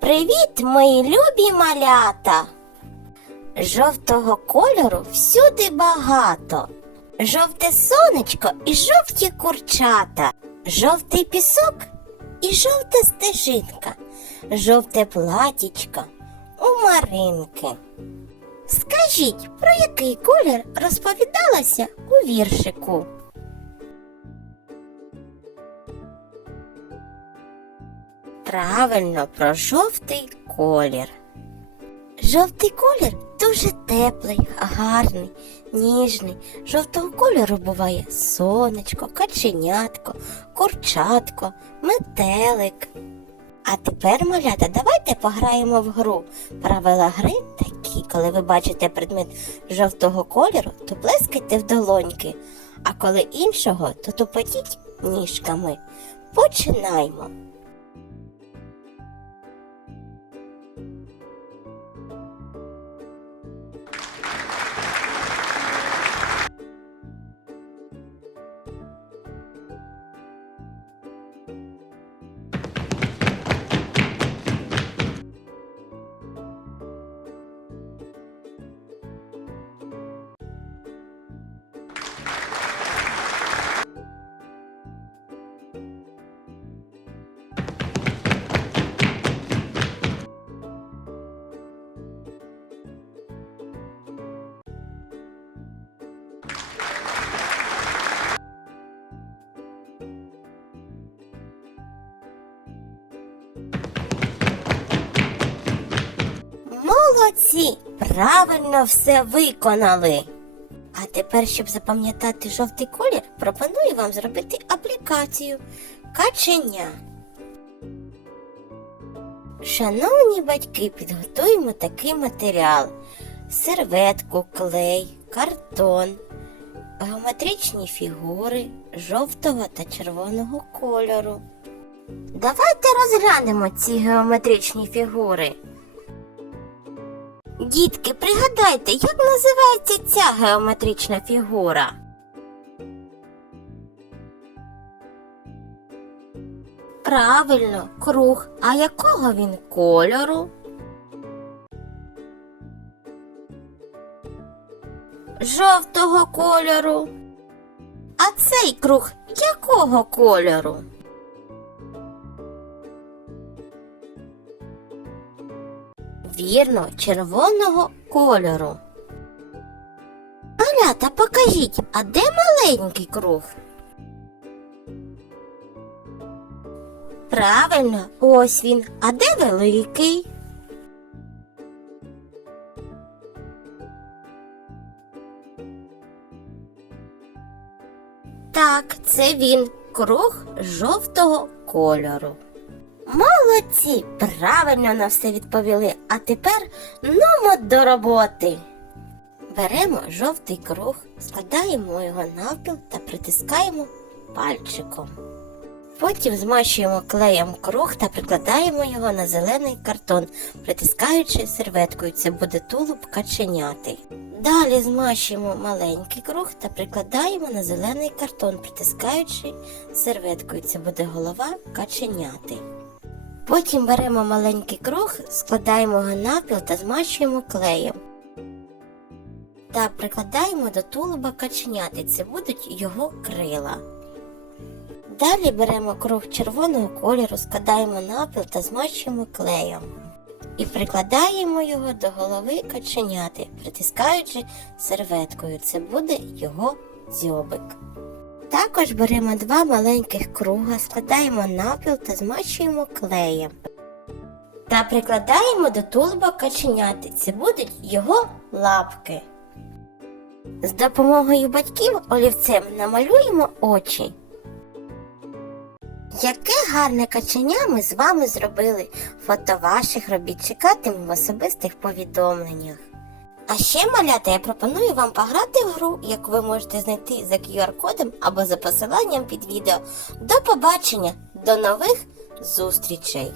Привіт, мої любі малята! Жовтого кольору всюди багато. Жовте сонечко і жовті курчата, жовтий пісок і жовта стежинка, жовте платічко у Маринки. Скажіть, про який колір розповідалося у віршику? Правильно, про жовтий колір. Жовтий колір дуже теплий, гарний, ніжний. Жовтого кольору буває сонечко, каченятко, курчатко, метелик. А тепер, малята, давайте пограємо в гру. Правила гри такі, коли ви бачите предмет жовтого кольору, то плескайте в долоньки, а коли іншого, то тупотіть ніжками. Починаймо. Молодці! Правильно все виконали. А тепер, щоб запам'ятати жовтий колір, пропоную вам зробити аплікацію Каченя. Шановні батьки, підготуємо такий матеріал: серветку, клей, картон, геометричні фігури жовтого та червоного кольору. Давайте розглянемо ці геометричні фігури. Дітки, пригадайте, як називається ця геометрична фігура? Правильно, круг. А якого він кольору? Жовтого кольору. А цей круг якого кольору? Вірно, червоного кольору. Малята, покажіть, а де маленький круг? Правильно, ось він. А де великий? Так, це він круг жовтого кольору. Молодці, правильно на все відповіли. А тепер нумо до роботи. Беремо жовтий круг, складаємо його навпіл та притискаємо пальчиком. Потім змащуємо клеєм круг та прикладаємо його на зелений картон, притискаючи серветкою. Це буде тулуб каченяти. Далі змащуємо маленький круг та прикладаємо на зелений картон, притискаючи серветкою. Це буде голова каченяти. Потім беремо маленький круг, складаємо його навпіл та змащуємо клеєм. Та прикладаємо до тулуба каченяти. Це будуть його крила. Далі беремо круг червоного кольору, складаємо навпіл та змащуємо клеєм. І прикладаємо його до голови каченяти, притискаючи серветкою. Це буде його дзьобик. Також беремо два маленьких круга, складаємо навпіл та змащуємо клеєм. Та прикладаємо до тулуба каченяти. Це будуть його лапки. З допомогою батьків олівцем намалюємо очі. Яке гарне каченя ми з вами зробили. Фото ваших робіт чекатиму в особистих повідомленнях. А ще, малята, я пропоную вам пограти в гру, яку ви можете знайти за QR-кодом або за посиланням під відео. До побачення, до нових зустрічей!